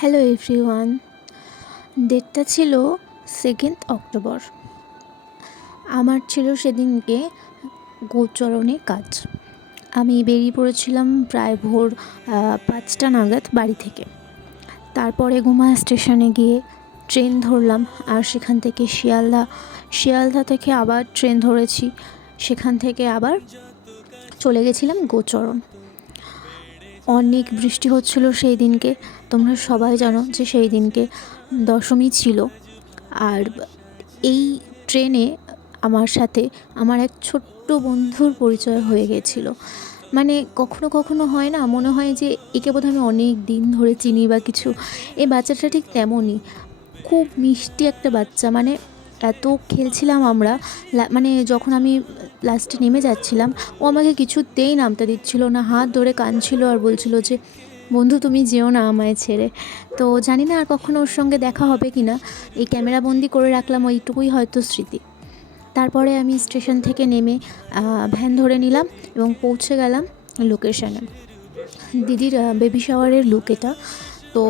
Hello everyone. ডেটটা ছিল 2nd October. আমার ছিল সেদিনকে গোচরণের কাজ। আমি বেরিয়ে পড়েছিলাম প্রায় ভোর 5টা নাগাদ বাড়ি থেকে। তারপরে গুমা স্টেশনে গিয়ে ট্রেন ধরলাম, আর সেখান থেকে শিয়ালদা থেকে আবার ট্রেন ধরেছি। সেখান থেকে আবার চলে গেছিলাম গোচরণ। অনেক বৃষ্টি হচ্ছিল সেই দিনকে। তোমরা সবাই জানো যে সেই দিনকে দশমী ছিল। আর এই ট্রেনে আমার সাথে আমার এক ছোট্ট বন্ধুর পরিচয় হয়ে গেছিলো। মানে কখনো কখনো হয় না, মনে হয় যে একে বোধহয় আমি অনেক দিন ধরে চিনি বা কিছু। এই বাচ্চাটা ঠিক তেমনই, খুব মিষ্টি একটা বাচ্চা। মানে এত খেলছিলাম আমরা, মানে যখন আমি লাস্টে নেমে যাচ্ছিলাম, ও আমাকে কিছুতেই নামতে দিচ্ছিল না, হাত ধরে কাঁদছিল আর বলছিল যে বন্ধু তুমি যেও না আমায় ছেড়ে। তো জানি না আর কখনো ওর সঙ্গে দেখা হবে কি না, এই ক্যামেরাবন্দি করে রাখলাম, ওইটুকুই হয়তো স্মৃতি। তারপরে আমি স্টেশন থেকে নেমে ভ্যান ধরে নিলাম এবং পৌঁছে গেলাম লোকেশানে। দিদির বেবি শাওয়ারের লুক এটা। তো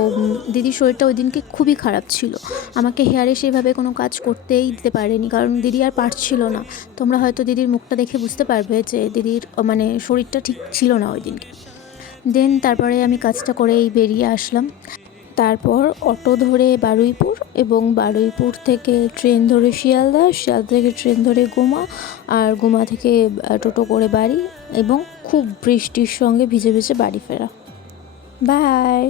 দিদির শরীরটা ওই দিনকে খুবই খারাপ ছিল, আমাকে হেয়ারে সেভাবে কোনো কাজ করতেই দিতে পারেনি, কারণ দিদি আর পারছিল না। তোমরা হয়তো দিদির মুখটা দেখে বুঝতে পারবে যে দিদির মানে শরীরটা ঠিক ছিল না ওই দিনকে। তারপরে আমি কাজটা করেই বেরিয়ে আসলাম। তারপর অটো ধরে বারুইপুর, এবং বারুইপুর থেকে ট্রেন ধরে শিয়ালদা থেকে ট্রেন ধরে গুমা, আর গুমা থেকে টোটো করে বাড়ি, এবং খুব বৃষ্টির সঙ্গে ভিজে ভিজে বাড়ি ফেরা। বাই।